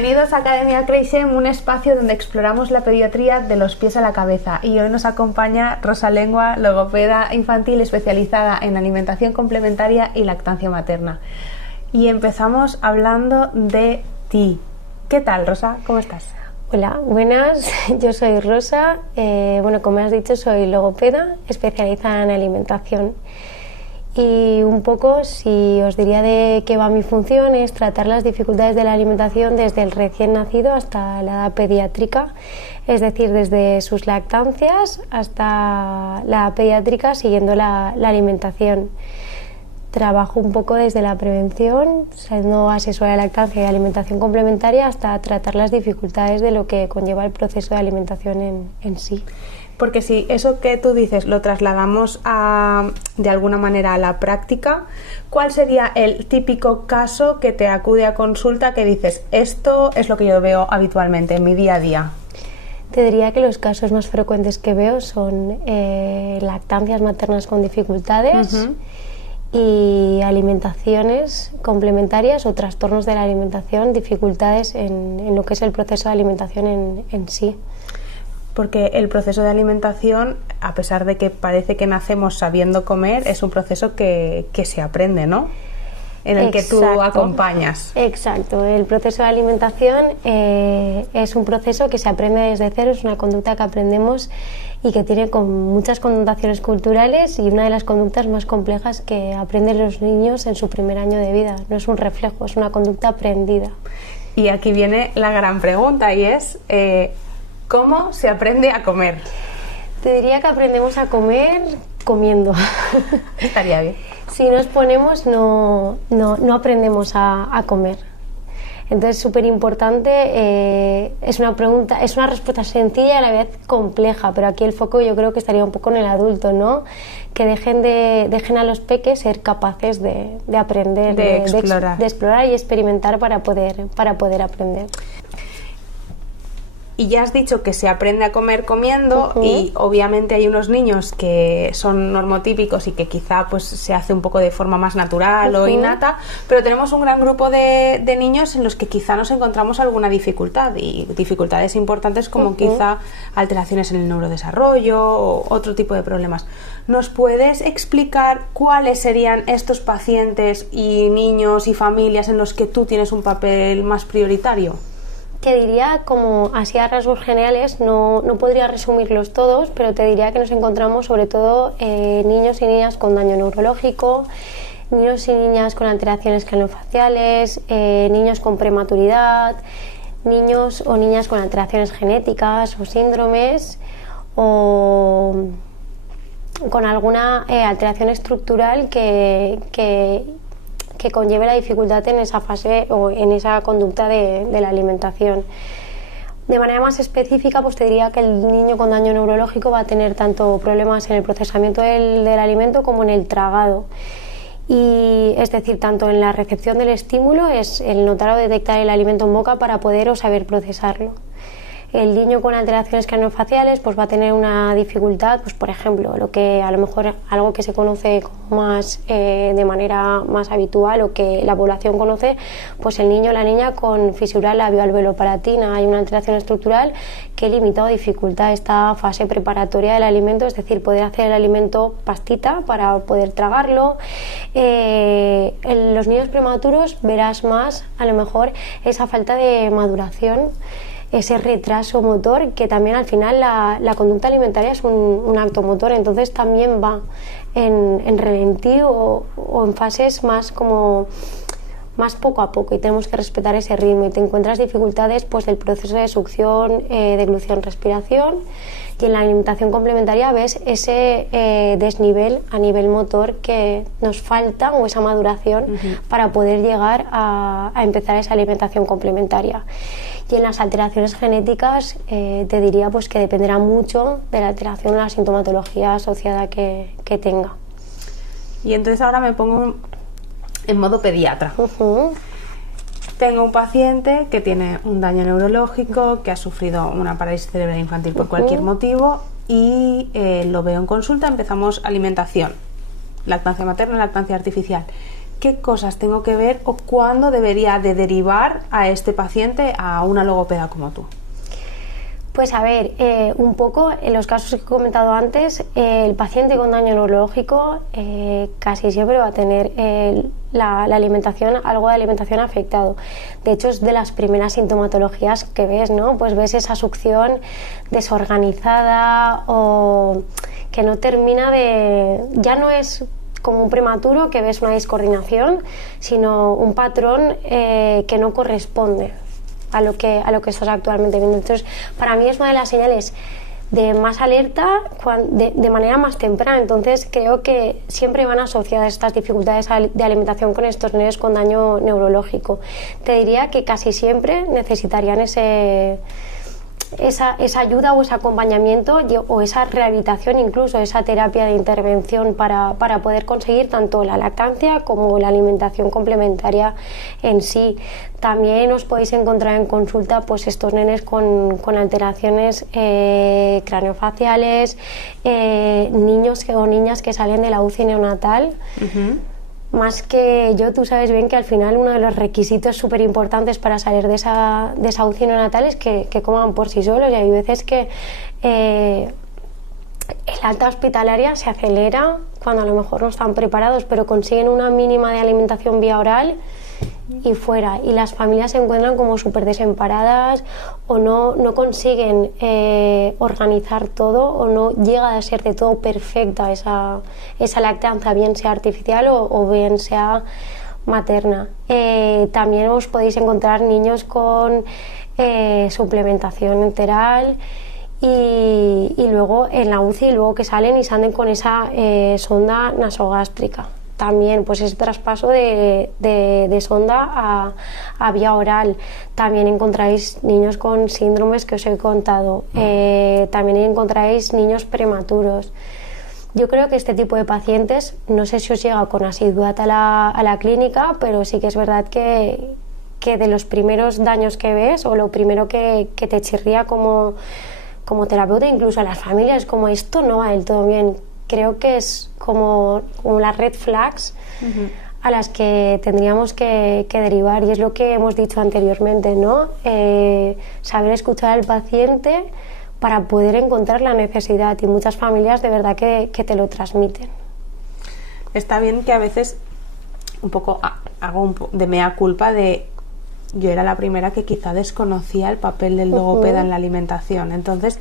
Bienvenidos a Academia CREIXEM, un espacio donde exploramos la pediatría de los pies a la cabeza. Y hoy nos acompaña Rosa Lengua, logopeda infantil especializada en alimentación complementaria y lactancia materna. Y empezamos hablando de ti. ¿Qué tal, Rosa? ¿Cómo estás? Hola, buenas. Yo soy Rosa. Como has dicho, soy logopeda especializada en alimentación. Y un poco, si os diría de qué va mi función, es tratar las dificultades de la alimentación desde el recién nacido hasta la edad pediátrica, es decir, desde sus lactancias hasta la edad pediátrica siguiendo la alimentación. Trabajo un poco desde la prevención, siendo asesora de lactancia y alimentación complementaria, hasta tratar las dificultades de lo que conlleva el proceso de alimentación en sí. Porque si eso que tú dices lo trasladamos de alguna manera a la práctica, ¿cuál sería el típico caso que te acude a consulta que dices, esto es lo que yo veo habitualmente en mi día a día? Te diría que los casos más frecuentes que veo son lactancias maternas con dificultades y alimentaciones complementarias o trastornos de la alimentación, dificultades en lo que es el proceso de alimentación en sí. Porque el proceso de alimentación, a pesar de que parece que nacemos sabiendo comer, es un proceso que se aprende, ¿no? En el que tú acompañas. Exacto. El proceso de alimentación es un proceso que se aprende desde cero, es una conducta que aprendemos y que tiene muchas connotaciones culturales y una de las conductas más complejas que aprenden los niños en su primer año de vida. No es un reflejo, es una conducta aprendida. Y aquí viene la gran pregunta y es... ¿cómo se aprende a comer? Te diría que aprendemos a comer comiendo. Estaría bien. Si nos ponemos, no aprendemos a comer. Entonces, súper importante, es una respuesta sencilla y a la vez compleja, pero aquí el foco yo creo que estaría un poco en el adulto, ¿no? Que dejen a los peques ser capaces de aprender, de explorar y experimentar para poder aprender. Y ya has dicho que se aprende a comer comiendo y obviamente hay unos niños que son normotípicos y que quizá pues se hace un poco de forma más natural o innata, pero tenemos un gran grupo de niños en los que quizá nos encontramos alguna dificultad y dificultades importantes como quizá alteraciones en el neurodesarrollo o otro tipo de problemas. ¿Nos puedes explicar cuáles serían estos pacientes y niños y familias en los que tú tienes un papel más prioritario? Te diría, como así a rasgos generales, no podría resumirlos todos, pero te diría que nos encontramos sobre todo niños y niñas con daño neurológico, niños y niñas con alteraciones craneofaciales, niños con prematuridad, niños o niñas con alteraciones genéticas o síndromes o con alguna alteración estructural que conlleve la dificultad en esa fase o en esa conducta de la alimentación. De manera más específica, pues te diría que el niño con daño neurológico va a tener tanto problemas en el procesamiento del alimento como en el tragado. Y es decir, tanto en la recepción del estímulo, es el notar o detectar el alimento en boca para poder o saber procesarlo. El niño con alteraciones craneofaciales pues va a tener una dificultad, pues por ejemplo, algo que se conoce más de manera más habitual o que la población conoce, pues el niño o la niña con fisura labioalveolo-palatina. Hay una alteración estructural que limita o dificulta esta fase preparatoria del alimento, es decir, poder hacer el alimento pastita para poder tragarlo. En los niños prematuros verás más, a lo mejor, esa falta de maduración, ese retraso motor, que también al final la conducta alimentaria es un acto motor, entonces también va en ralentí o en fases más poco a poco, y tenemos que respetar ese ritmo. Y te encuentras dificultades pues del proceso de succión, deglución, respiración, y en la alimentación complementaria ves ese desnivel a nivel motor que nos falta, o esa maduración para poder llegar a empezar esa alimentación complementaria. Y en las alteraciones genéticas te diría pues que dependerá mucho de la alteración o la sintomatología asociada que tenga. Y entonces ahora me pongo en modo pediatra. Tengo un paciente que tiene un daño neurológico, que ha sufrido una parálisis cerebral infantil por cualquier motivo y lo veo en consulta. Empezamos alimentación, lactancia materna, lactancia artificial. qué cosas tengo que ver o cuándo debería de derivar a este paciente a una logopeda como tú? Pues a ver, un poco en los casos que he comentado antes, el paciente con daño neurológico casi siempre va a tener la alimentación, algo de alimentación afectado. De hecho, es de las primeras sintomatologías que ves, ¿no? Pues ves esa succión desorganizada o que no termina de... Ya no es como un prematuro que ves una descoordinación, sino un patrón que no corresponde a lo que estás actualmente viendo. Entonces, para mí es una de las señales de más alerta de manera más temprana. Entonces, creo que siempre van asociadas estas dificultades de alimentación con estos niños con daño neurológico. Te diría que casi siempre necesitarían esa ayuda o ese acompañamiento o esa rehabilitación, incluso esa terapia de intervención para poder conseguir tanto la lactancia como la alimentación complementaria en sí. También os podéis encontrar en consulta pues estos nenes con alteraciones craneofaciales, niños o niñas que salen de la UCI neonatal. Más que yo, tú sabes bien que al final uno de los requisitos súper importantes para salir de esa UCI neonatal es que coman por sí solos, y hay veces que el alta hospitalaria se acelera cuando a lo mejor no están preparados, pero consiguen una mínima de alimentación vía oral y fuera, y las familias se encuentran como súper desamparadas o no consiguen organizar todo, o no llega a ser de todo perfecta esa lactancia, bien sea artificial o bien sea materna. También os podéis encontrar niños con suplementación enteral y luego en la UCI, luego que salen y salen con esa sonda nasogástrica. También pues ese traspaso de sonda a vía oral. También encontráis niños con síndromes que os he contado. También encontráis niños prematuros. Yo creo que este tipo de pacientes, no sé si os llega con asiduidad a la clínica, pero sí que es verdad que de los primeros daños que ves, o lo primero que te chirría como terapeuta, incluso a las familias, como esto no va del todo bien. Creo que es como las red flags a las que tendríamos que derivar, y es lo que hemos dicho anteriormente, ¿no? Saber escuchar al paciente para poder encontrar la necesidad, y muchas familias de verdad que te lo transmiten. Está bien que a veces un poco hago de mea culpa de... Yo era la primera que quizá desconocía el papel del logopeda en la alimentación, entonces...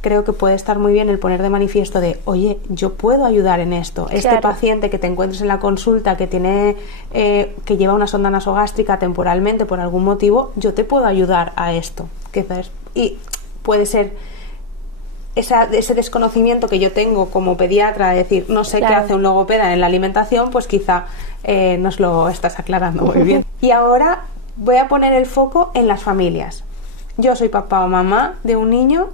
Creo que puede estar muy bien el poner de manifiesto de, oye, yo puedo ayudar en esto. Claro. Este paciente que te encuentres en la consulta que tiene que lleva una sonda nasogástrica temporalmente por algún motivo, yo te puedo ayudar a esto. Quizás. Y puede ser ese desconocimiento que yo tengo como pediatra de decir, no sé, claro, qué hace un logopeda en la alimentación, pues quizá nos lo estás aclarando muy bien. Y ahora voy a poner el foco en las familias. Yo soy papá o mamá de un niño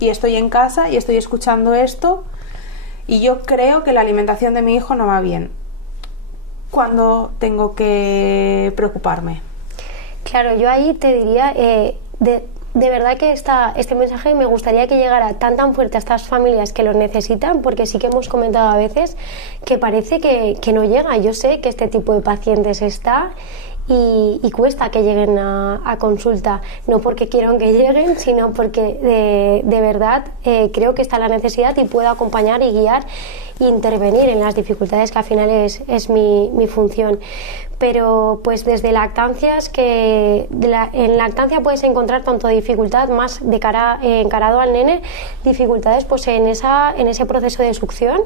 y estoy en casa y estoy escuchando esto, y yo creo que la alimentación de mi hijo no va bien. ¿Cuándo tengo que preocuparme? Claro, yo ahí te diría, de verdad que este mensaje me gustaría que llegara tan fuerte a estas familias que lo necesitan, porque sí que hemos comentado a veces que parece que no llega. Yo sé que este tipo de pacientes está y cuesta que lleguen a consulta, no porque quieran que lleguen, sino porque de verdad creo que está la necesidad y puedo acompañar y guiar e intervenir en las dificultades, que al final es mi función. Pero pues desde lactancias, en lactancia puedes encontrar tanto dificultad más encarado al nene, dificultades pues en ese proceso de succión,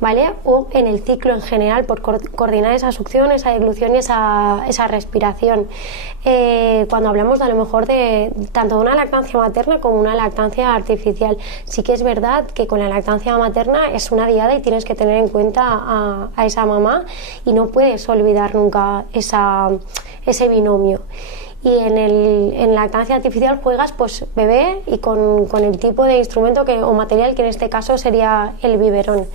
¿vale? O en el ciclo en general, por coordinar esa succión, esa deglución y esa respiración. Cuando hablamos a lo mejor de tanto de una lactancia materna como una lactancia artificial, sí que es verdad que con la lactancia materna es una diada y tienes que tener en cuenta a esa mamá, y no puedes olvidar nunca ese binomio. Y en lactancia artificial juegas pues bebé y con el tipo de instrumento o material que en este caso sería el biberón.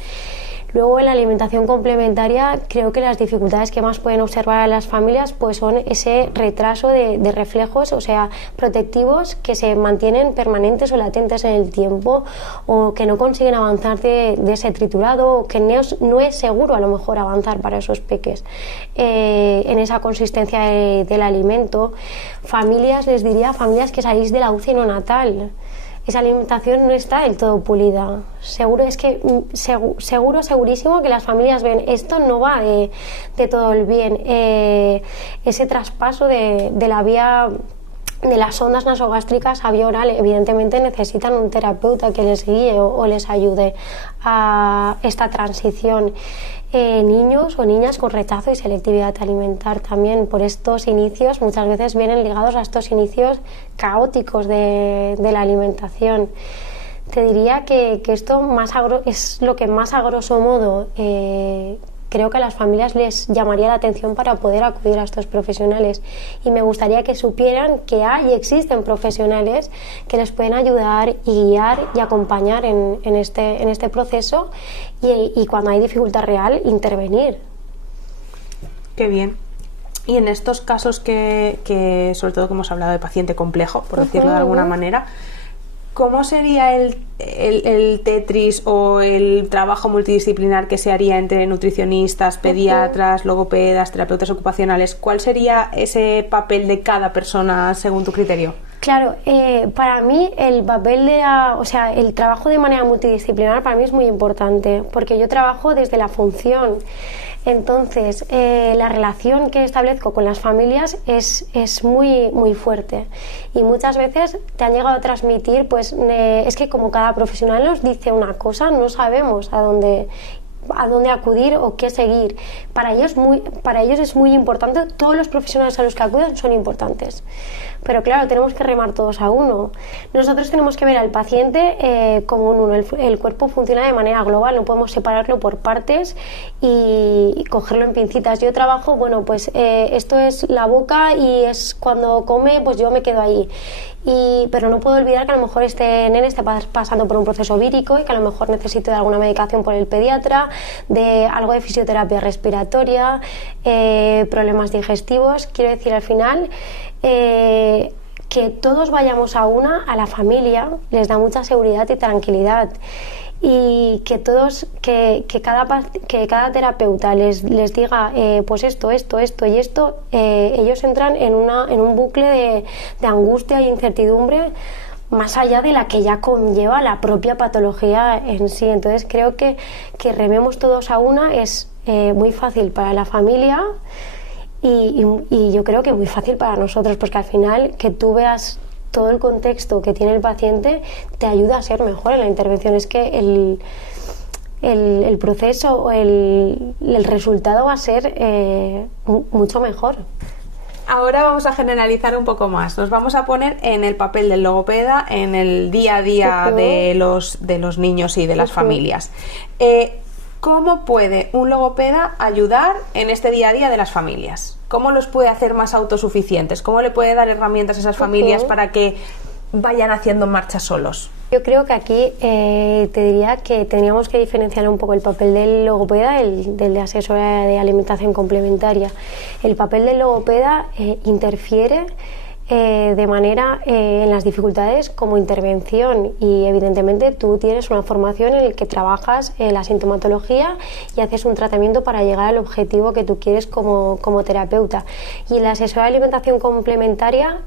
Luego en la alimentación complementaria creo que las dificultades que más pueden observar a las familias pues son ese retraso de reflejos, o sea, protectivos que se mantienen permanentes o latentes en el tiempo, o que no consiguen avanzar de ese triturado, o que no es seguro a lo mejor avanzar para esos peques en esa consistencia del alimento. Familias, les diría, familias que salís de la UCI neonatal, esa alimentación no está del todo pulida. Segurísimo que las familias ven, esto no va de todo el bien. Ese traspaso de la vía de las sondas nasogástricas a vía oral, evidentemente necesitan un terapeuta que les guíe o les ayude a esta transición. Niños o niñas con rechazo y selectividad alimentar también, por estos inicios muchas veces vienen ligados a estos inicios caóticos de la alimentación. Te diría que esto es lo que más a grosso modo creo que a las familias les llamaría la atención para poder acudir a estos profesionales, y me gustaría que supieran que hay y existen profesionales que les pueden ayudar y guiar y acompañar en este proceso, y cuando hay dificultad real, intervenir. Qué bien. Y en estos casos que sobre todo que hemos hablado de paciente complejo, por decirlo de alguna manera, ¿cómo sería el Tetris o el trabajo multidisciplinar que se haría entre nutricionistas, pediatras, logopedas, terapeutas ocupacionales? ¿Cuál sería ese papel de cada persona según tu criterio? Claro, para mí el papel el trabajo de manera multidisciplinar para mí es muy importante, porque yo trabajo desde la función. Entonces, la relación que establezco con las familias es muy, muy fuerte, y muchas veces te han llegado a transmitir, pues es que como cada profesional nos dice una cosa, no sabemos a dónde acudir o qué seguir. Para ellos es muy importante, todos los profesionales a los que acuden son importantes, pero claro, tenemos que remar todos a uno. Nosotros tenemos que ver al paciente como un uno. El cuerpo funciona de manera global, no podemos separarlo por partes y cogerlo en pincitas. Yo trabajo, esto es la boca y es cuando come, pues yo me quedo ahí. Pero no puedo olvidar que a lo mejor este nene está pasando por un proceso vírico y que a lo mejor necesito de alguna medicación por el pediatra, de algo de fisioterapia respiratoria, problemas digestivos. Quiero decir, al final, que todos vayamos a la familia les da mucha seguridad y tranquilidad. Y que cada terapeuta les diga pues esto y esto, ellos entran en un bucle de angustia e incertidumbre más allá de la que ya conlleva la propia patología en sí. Entonces creo que rememos todos a una es muy fácil para la familia y yo creo que muy fácil para nosotros, porque al final que tú veas todo el contexto que tiene el paciente te ayuda a ser mejor en la intervención. Es que el proceso o el resultado va a ser mucho mejor. Ahora vamos a generalizar un poco más. Nos vamos a poner en el papel del logopeda en el día a día de los niños y de las familias. ¿Cómo puede un logopeda ayudar en este día a día de las familias? ¿Cómo los puede hacer más autosuficientes? ¿Cómo le puede dar herramientas a esas familias para que vayan haciendo marcha solos? Yo creo que aquí te diría que tendríamos que diferenciar un poco el papel del logopeda del de asesora de alimentación complementaria. El papel del logopeda interfiere de manera en las dificultades como intervención, y evidentemente tú tienes una formación en la que trabajas la sintomatología y haces un tratamiento para llegar al objetivo que tú quieres como terapeuta. Y la asesora de alimentación complementaria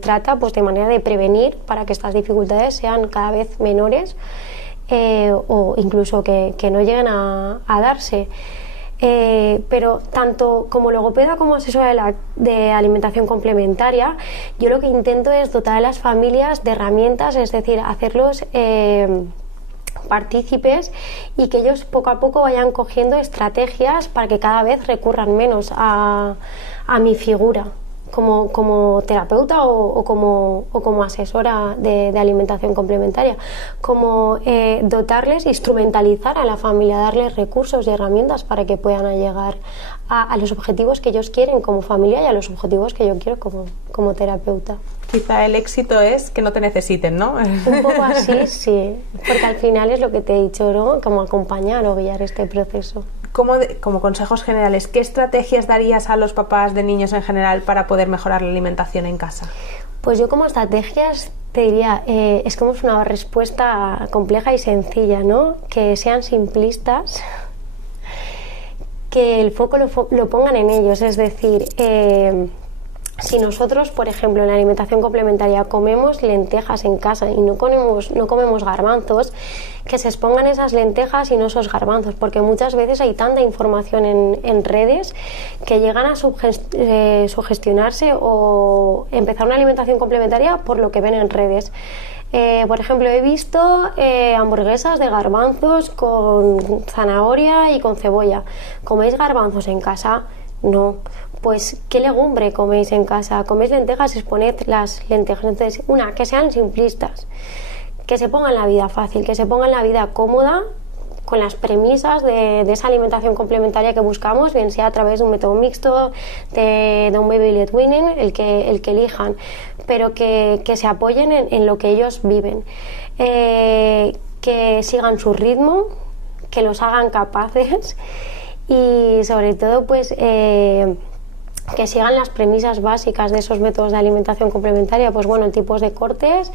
trata pues de manera de prevenir para que estas dificultades sean cada vez menores o incluso que no lleguen a darse. Pero tanto como logopeda como asesora de alimentación complementaria, yo lo que intento es dotar a las familias de herramientas, es decir, hacerlos partícipes, y que ellos poco a poco vayan cogiendo estrategias para que cada vez recurran menos a mi figura como terapeuta o como asesora de alimentación complementaria, como dotarles, instrumentalizar a la familia, darles recursos y herramientas para que puedan llegar a los objetivos que ellos quieren como familia y a los objetivos que yo quiero como terapeuta. quizá el éxito es que no te necesiten, ¿no? Un poco así, sí, porque al final es lo que te he dicho, ¿no? Como acompañar o guiar este proceso. Como consejos generales, ¿qué estrategias darías a los papás de niños en general para poder mejorar la alimentación en casa? Pues yo como estrategias te diría, es como es una respuesta compleja y sencilla, ¿no? Que sean simplistas, que el foco lo pongan en ellos, es decir, si nosotros, por ejemplo, en la alimentación complementaria comemos lentejas en casa y no comemos garbanzos, que se expongan esas lentejas y no esos garbanzos, porque muchas veces hay tanta información en redes que llegan a sugestionarse o empezar una alimentación complementaria por lo que ven en redes. Por ejemplo, he visto hamburguesas de garbanzos con zanahoria y con cebolla. ¿Coméis garbanzos en casa? No. Pues, ¿qué legumbre coméis en casa? ¿Coméis lentejas? Exponed las lentejas. Entonces, que sean simplistas, que se pongan la vida fácil, que se pongan la vida cómoda con las premisas de esa alimentación complementaria que buscamos, bien sea a través de un método mixto, de un baby led weaning, el que elijan, pero que se apoyen en lo que ellos viven, que sigan su ritmo, que los hagan capaces y sobre todo pues que sigan las premisas básicas de esos métodos de alimentación complementaria, pues bueno, tipos de cortes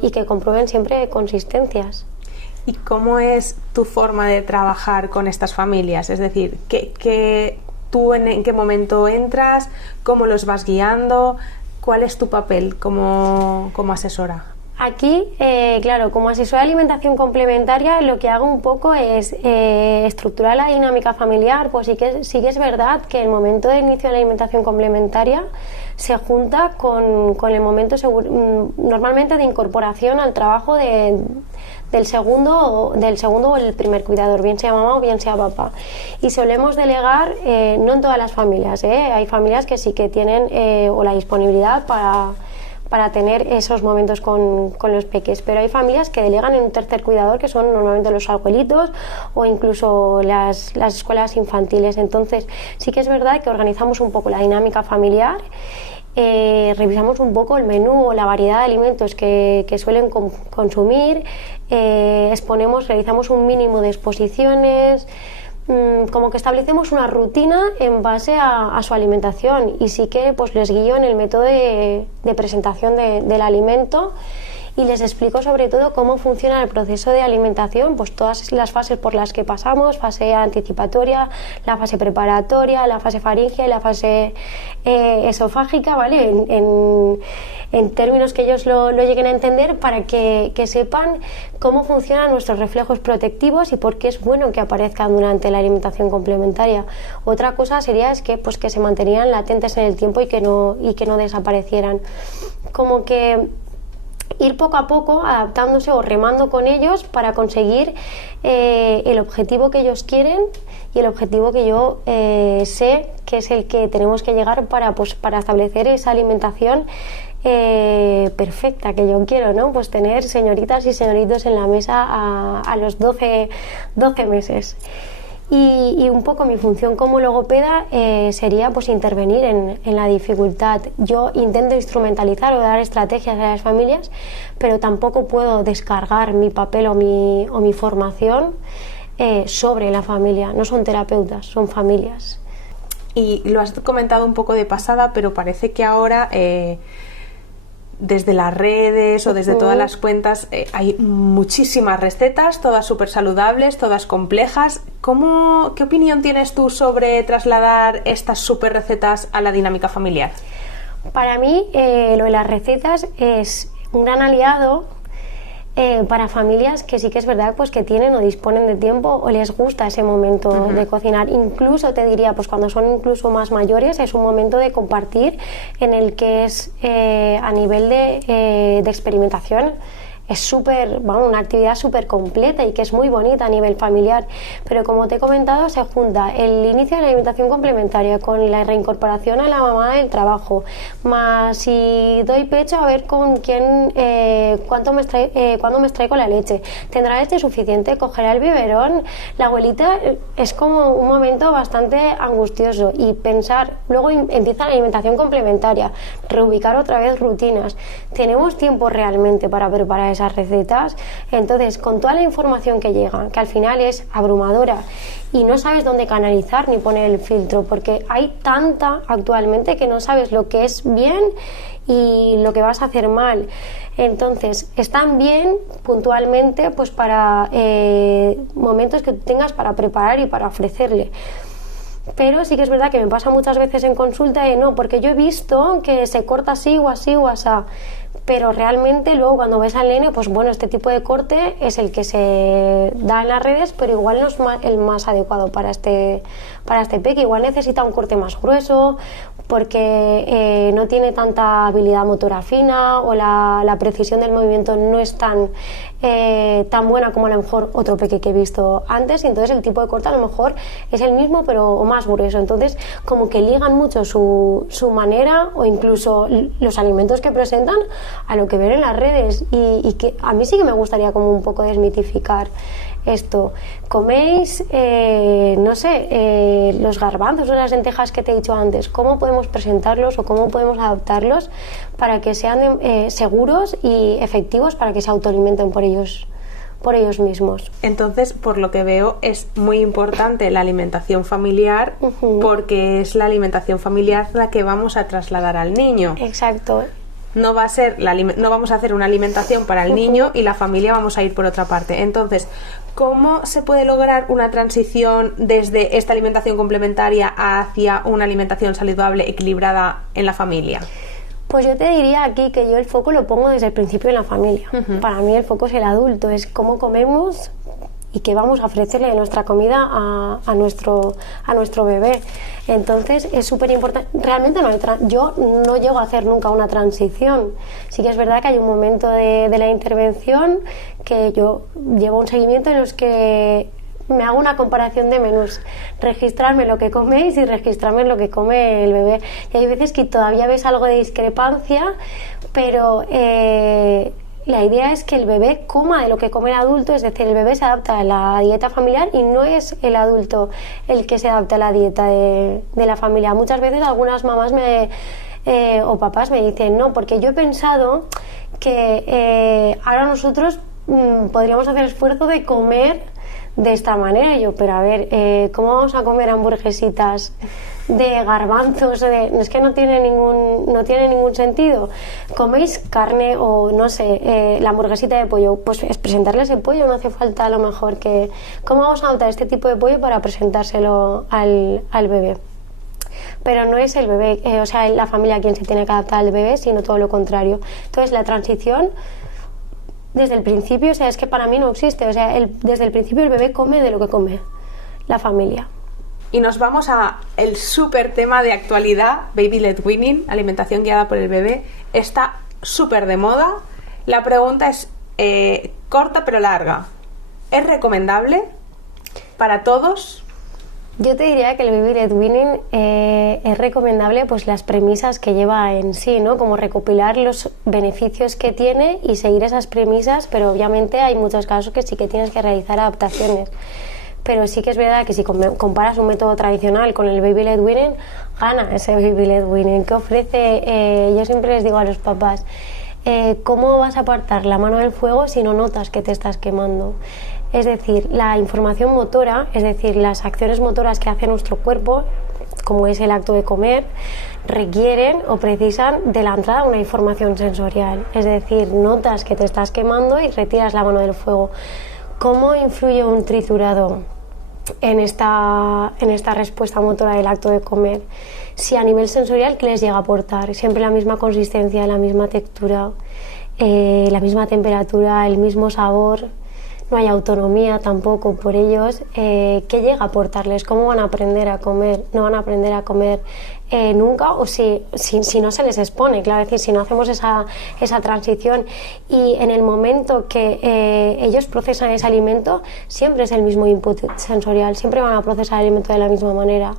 y que comprueben siempre consistencias. ¿Y cómo es tu forma de trabajar con estas familias? Es decir, ¿tú en qué momento entras? ¿Cómo los vas guiando? ¿Cuál es tu papel como asesora? Aquí, claro, como asesora de alimentación complementaria, lo que hago un poco es estructurar la dinámica familiar. Pues sí que es verdad que el momento de inicio de la alimentación complementaria se junta con el momento normalmente de incorporación al trabajo del segundo o el primer cuidador, bien sea mamá o bien sea papá. Y solemos delegar, no en todas las familias, hay familias que sí que tienen o la disponibilidad para tener esos momentos con los peques, pero hay familias que delegan en un tercer cuidador, que son normalmente los abuelitos o incluso las escuelas infantiles. Entonces sí que es verdad que organizamos un poco la dinámica familiar, revisamos un poco el menú o la variedad de alimentos que suelen consumir, realizamos un mínimo de exposiciones, como que establecemos una rutina en base a su alimentación, y sí que pues les guío en el método de presentación del alimento y les explico sobre todo cómo funciona el proceso de alimentación, pues todas las fases por las que pasamos: fase anticipatoria, la fase preparatoria, la fase faríngea y la fase esofágica, ¿vale? En términos que ellos lo lleguen a entender, para que sepan cómo funcionan nuestros reflejos protectivos y por qué es bueno que aparezcan durante la alimentación complementaria. Otra cosa sería que se mantenieran latentes en el tiempo y que no desaparecieran. Como que ir poco a poco adaptándose o remando con ellos para conseguir el objetivo que ellos quieren y el objetivo que yo sé que es el que tenemos que llegar para establecer esa alimentación perfecta que yo quiero, ¿no? Pues tener señoritas y señoritos en la mesa a los 12 meses. Y un poco mi función como logopeda sería pues intervenir en la dificultad. Yo intento instrumentalizar o dar estrategias a las familias, pero tampoco puedo descargar mi papel o mi formación sobre la familia. No son terapeutas, son familias. Y lo has comentado un poco de pasada, pero parece que ahora desde las redes o desde todas las cuentas hay muchísimas recetas, todas súper saludables, todas complejas. ¿Qué opinión tienes tú sobre trasladar estas súper recetas a la dinámica familiar? Para mí lo de las recetas es un gran aliado para familias que sí que es verdad pues que tienen o disponen de tiempo o les gusta ese momento de cocinar. Incluso te diría, pues cuando son incluso más mayores, es un momento de compartir en el que es a nivel de experimentación es súper, bueno, una actividad súper completa y que es muy bonita a nivel familiar, pero como te he comentado, se junta el inicio de la alimentación complementaria con la reincorporación a la mamá del trabajo, más si doy pecho, a ver con quién, cuándo me extraigo la leche, tendrá leche suficiente, cogerá el biberón, la abuelita, es como un momento bastante angustioso, y pensar, luego empieza la alimentación complementaria, reubicar otra vez rutinas. ¿Tenemos tiempo realmente para preparar esas recetas? Entonces, con toda la información que llega, que al final es abrumadora y no sabes dónde canalizar ni poner el filtro, porque hay tanta actualmente que no sabes lo que es bien y lo que vas a hacer mal. Entonces, están bien puntualmente pues para momentos que tú tengas para preparar y para ofrecerle. Pero sí que es verdad que me pasa muchas veces en consulta de no, porque yo he visto que se corta así o así o asá, pero realmente luego cuando ves al nene, pues bueno, este tipo de corte es el que se da en las redes, pero igual no es el más adecuado para este peque. Igual necesita un corte más grueso porque no tiene tanta habilidad motora fina, o la precisión del movimiento no es tan buena como a lo mejor otro peque que he visto antes, y entonces el tipo de corte a lo mejor es el mismo pero más grueso. Entonces como que ligan mucho su manera o incluso los alimentos que presentan a lo que ven en las redes, y que a mí sí que me gustaría como un poco desmitificar esto. ¿Coméis, no sé, los garbanzos o las lentejas que te he dicho antes? ¿Cómo podemos presentarlos o cómo podemos adaptarlos para que sean seguros y efectivos, para que se autoalimenten por ellos mismos? Entonces, por lo que veo, es muy importante la alimentación familiar, porque es la alimentación familiar la que vamos a trasladar al niño. Exacto. No vamos a hacer una alimentación para el niño y la familia vamos a ir por otra parte. Entonces, ¿cómo se puede lograr una transición desde esta alimentación complementaria hacia una alimentación saludable, equilibrada en la familia? Pues yo te diría aquí que yo el foco lo pongo desde el principio en la familia. Para mí el foco es el adulto, es cómo comemos y qué vamos a ofrecerle de nuestra comida a nuestro bebé. Entonces es súper importante. Realmente yo no llego a hacer nunca una transición. Sí que es verdad que hay un momento de la intervención que yo llevo un seguimiento en los que me hago una comparación de menús, registrarme lo que coméis y registrarme lo que come el bebé. Y hay veces que todavía ves algo de discrepancia, pero la idea es que el bebé coma de lo que come el adulto, es decir, el bebé se adapta a la dieta familiar y no es el adulto el que se adapta a la dieta de la familia. Muchas veces algunas mamás o papás me dicen, no, porque yo he pensado que ahora nosotros podríamos hacer esfuerzo de comer de esta manera. Y yo, pero a ver, ¿cómo vamos a comer hamburguesitas de garbanzos? Es que no tiene ningún sentido. ¿Coméis carne o no sé, la hamburguesita de pollo? Pues es presentarles el pollo, no hace falta a lo mejor que... ¿Cómo vamos a adoptar este tipo de pollo para presentárselo al bebé? Pero no es el bebé, o sea, la familia quien se tiene que adaptar al bebé, sino todo lo contrario. Entonces la transición desde el principio, o sea, es que para mí no existe, o sea, desde el principio el bebé come de lo que come la familia. Y nos vamos a el súper tema de actualidad, Baby Led Weaning, alimentación guiada por el bebé. Está súper de moda. La pregunta es corta pero larga. ¿Es recomendable para todos? Yo te diría que el Baby Led Weaning es recomendable, pues las premisas que lleva en sí, ¿no? Como recopilar los beneficios que tiene y seguir esas premisas, pero obviamente hay muchos casos que sí que tienes que realizar adaptaciones. Pero sí que es verdad que si comparas un método tradicional con el Baby Led Weaning, gana ese Baby Led Weaning. ¿Qué ofrece? Yo siempre les digo a los papás, ¿cómo vas a apartar la mano del fuego si no notas que te estás quemando? Es decir, la información motora, es decir, las acciones motoras que hace nuestro cuerpo, como es el acto de comer, requieren o precisan de la entrada de una información sensorial. Es decir, notas que te estás quemando y retiras la mano del fuego. ¿Cómo influye un triturado en esta respuesta motora del acto de comer? Si a nivel sensorial, ¿qué les llega a aportar? Siempre la misma consistencia, la misma textura, la misma temperatura, el mismo sabor. no hay autonomía tampoco por ellos, ¿qué llega a aportarles? ¿Cómo van a aprender a comer? ¿No van a aprender a comer nunca? O si no se les expone, claro, es decir, si no hacemos esa transición y en el momento que ellos procesan ese alimento, siempre es el mismo input sensorial, siempre van a procesar el alimento de la misma manera.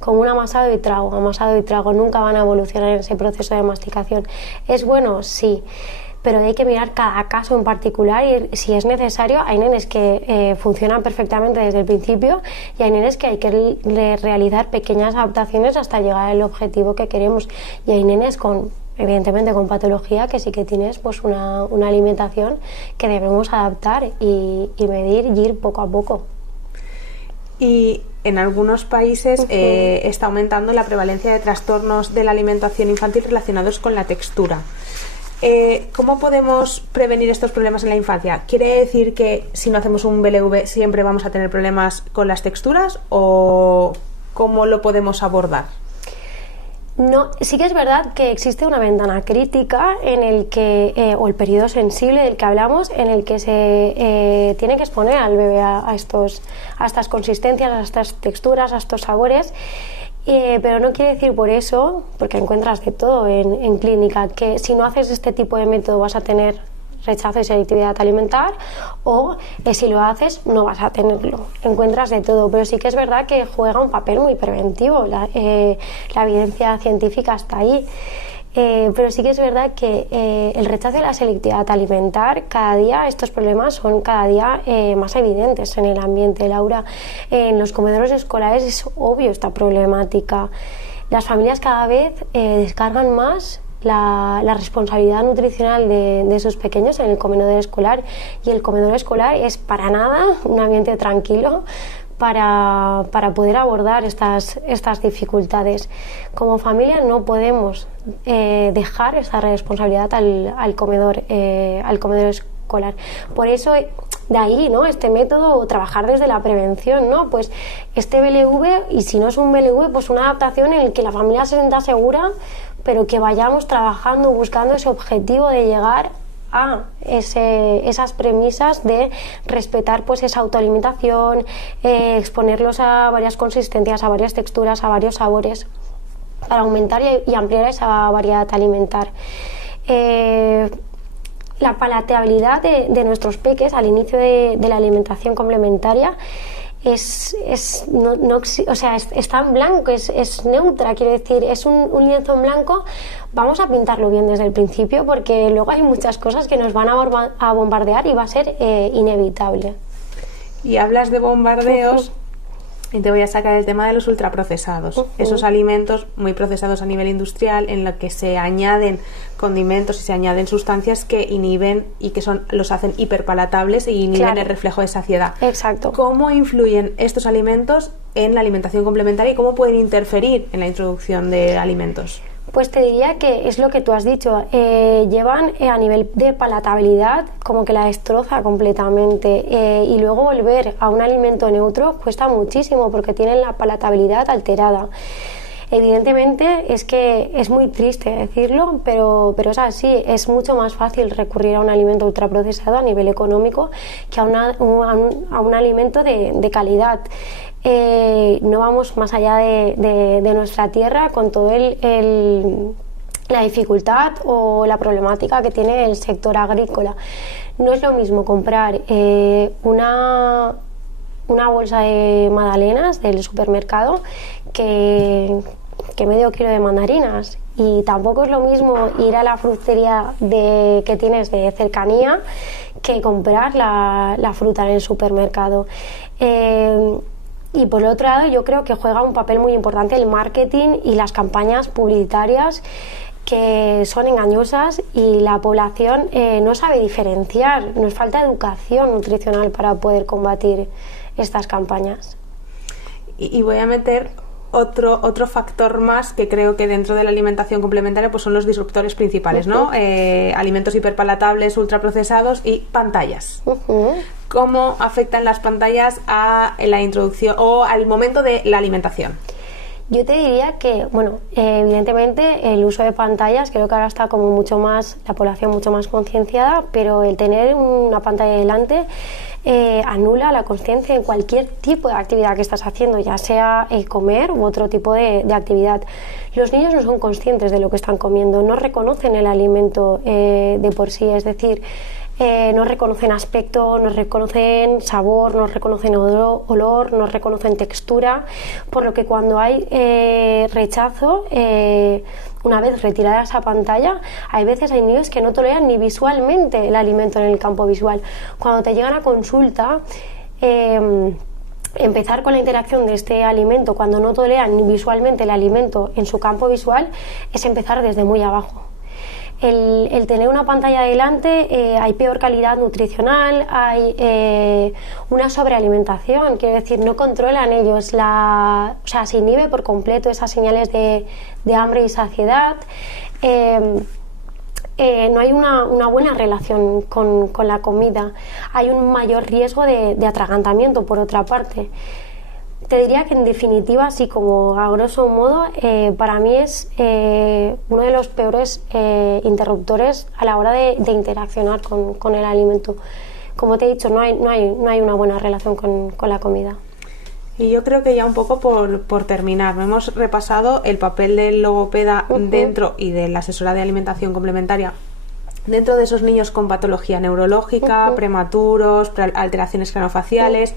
Como un amasado y trago, nunca van a evolucionar en ese proceso de masticación. ¿Es bueno? Sí, pero hay que mirar cada caso en particular y si es necesario, hay nenes que funcionan perfectamente desde el principio y hay nenes que hay que realizar pequeñas adaptaciones hasta llegar al objetivo que queremos, y hay nenes evidentemente con patología que sí que tienes pues una alimentación que debemos adaptar y medir y ir poco a poco. Y en algunos países está aumentando la prevalencia de trastornos de la alimentación infantil relacionados con la textura. ¿Cómo podemos prevenir estos problemas en la infancia? ¿Quiere decir que si no hacemos un BLV siempre vamos a tener problemas con las texturas o cómo lo podemos abordar? No, sí que es verdad que existe una ventana crítica en el que, o el periodo sensible del que hablamos, en el que se tiene que exponer al bebé a estas consistencias, a estas texturas, a estos sabores, pero no quiere decir por eso, porque encuentras de todo en clínica, que si no haces este tipo de método vas a tener rechazo y selectividad alimentar, o si lo haces no vas a tenerlo. Encuentras de todo, pero sí que es verdad que juega un papel muy preventivo, la evidencia científica está ahí, pero sí que es verdad que el rechazo y la selectividad alimentar, cada día estos problemas son cada día más evidentes en el ambiente. Laura, en los comedores escolares es obvio esta problemática. Las familias cada vez descargan más la responsabilidad nutricional de sus pequeños en el comedor escolar, y el comedor escolar es para nada un ambiente tranquilo para poder abordar estas dificultades. Como familia no podemos dejar esa responsabilidad al comedor escolar. Por eso de ahí, ¿no?, este método, trabajar desde la prevención, ¿no? Pues este BLV, y si no es un BLV, pues una adaptación en el que la familia se sienta segura, pero que vayamos trabajando, buscando ese objetivo de llegar a esas premisas de respetar pues esa autoalimentación, exponerlos a varias consistencias, a varias texturas, a varios sabores, para aumentar y ampliar esa variedad alimentar. La palateabilidad de nuestros peques al inicio de la alimentación complementaria está en blanco, es neutra, quiero decir, es un lienzo en blanco. Vamos a pintarlo bien desde el principio, porque luego hay muchas cosas que nos van a bombardear y va a ser inevitable. Y hablas de bombardeos, y te voy a sacar el tema de los ultraprocesados, esos alimentos muy procesados a nivel industrial en los que se añaden condimentos y se añaden sustancias que inhiben y que los hacen hiperpalatables y inhiben el reflejo de saciedad. Exacto. ¿Cómo influyen estos alimentos en la alimentación complementaria y cómo pueden interferir en la introducción de alimentos? Pues te diría que es lo que tú has dicho, llevan a nivel de palatabilidad como que la destroza completamente, y luego volver a un alimento neutro cuesta muchísimo porque tienen la palatabilidad alterada. Evidentemente es que es muy triste decirlo, pero es así, es mucho más fácil recurrir a un alimento ultraprocesado a nivel económico que a un alimento de calidad. No vamos más allá de nuestra tierra con todo la dificultad o la problemática que tiene el sector agrícola. No es lo mismo comprar una bolsa de magdalenas del supermercado que medio kilo de mandarinas, y tampoco es lo mismo ir a la frutería que tienes de cercanía que comprar la fruta en el supermercado. Y por otro lado, yo creo que juega un papel muy importante el marketing y las campañas publicitarias, que son engañosas y la población no sabe diferenciar. Nos falta educación nutricional para poder combatir estas campañas. Y voy a meter otro factor más que creo que dentro de la alimentación complementaria pues son los disruptores principales, ¿no? Alimentos hiperpalatables, ultraprocesados y pantallas. ¿Cómo afectan las pantallas a la introducción o al momento de la alimentación? Yo te diría que, bueno, evidentemente el uso de pantallas, creo que ahora está como mucho más, la población mucho más concienciada, pero el tener una pantalla delante anula la consciencia en cualquier tipo de actividad que estás haciendo, ya sea comer u otro tipo de actividad. Los niños no son conscientes de lo que están comiendo, no reconocen el alimento de por sí, es decir, no reconocen aspecto, no reconocen sabor, no reconocen olor, no reconocen textura, por lo que cuando hay rechazo, una vez retirada esa pantalla, hay veces hay niños que no toleran ni visualmente el alimento en el campo visual. Cuando te llegan a consulta, empezar con la interacción de este alimento cuando no toleran ni visualmente el alimento en su campo visual es empezar desde muy abajo. El tener una pantalla delante, hay peor calidad nutricional, hay una sobrealimentación, quiero decir, no controlan ellos, o sea, se inhibe por completo esas señales de hambre y saciedad. No hay una buena relación con la comida, hay un mayor riesgo de atragantamiento por otra parte. Te diría que en definitiva, así como a grosso modo, para mí es uno de los peores interruptores a la hora de interaccionar con el alimento. Como te he dicho, no hay una buena relación con la comida. Y yo creo que ya un poco por terminar, hemos repasado el papel del logopeda dentro y de la asesora de alimentación complementaria dentro de esos niños con patología neurológica, prematuros, alteraciones craneofaciales,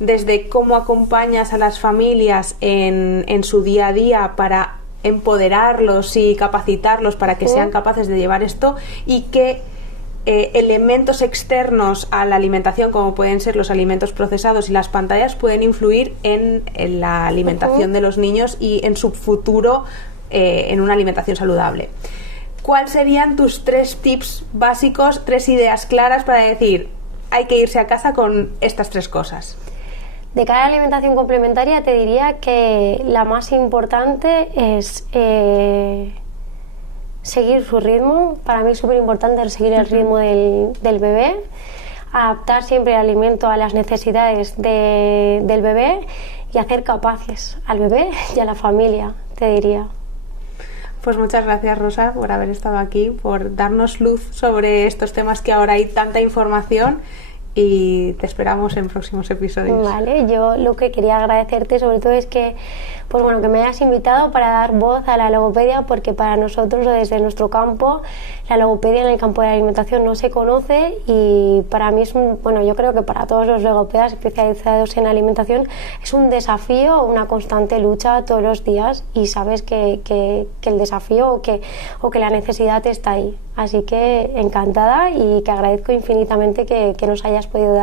desde cómo acompañas a las familias en su día a día para empoderarlos y capacitarlos para que sean capaces de llevar esto, y qué elementos externos a la alimentación, como pueden ser los alimentos procesados y las pantallas, pueden influir en la alimentación de los niños y en su futuro en una alimentación saludable. ¿Cuáles serían tus 3 tips básicos, 3 ideas claras para decir hay que irse a casa con estas 3 cosas? De cara a la alimentación complementaria te diría que la más importante es seguir su ritmo. Para mí es súper importante seguir el ritmo del bebé, adaptar siempre el alimento a las necesidades del bebé y hacer capaces al bebé y a la familia, te diría. Pues muchas gracias, Rosa, por haber estado aquí, por darnos luz sobre estos temas que ahora hay tanta información, y te esperamos en próximos episodios. Vale, yo lo que quería agradecerte sobre todo es que, pues bueno, que me hayas invitado para dar voz a la logopedia, porque para nosotros, desde nuestro campo, la logopedia en el campo de la alimentación no se conoce, y para mí es bueno, yo creo que para todos los logopedas especializados en alimentación es un desafío, una constante lucha todos los días, y sabes que el desafío o que la necesidad está ahí. Así que encantada, y que agradezco infinitamente que nos hayas podido dar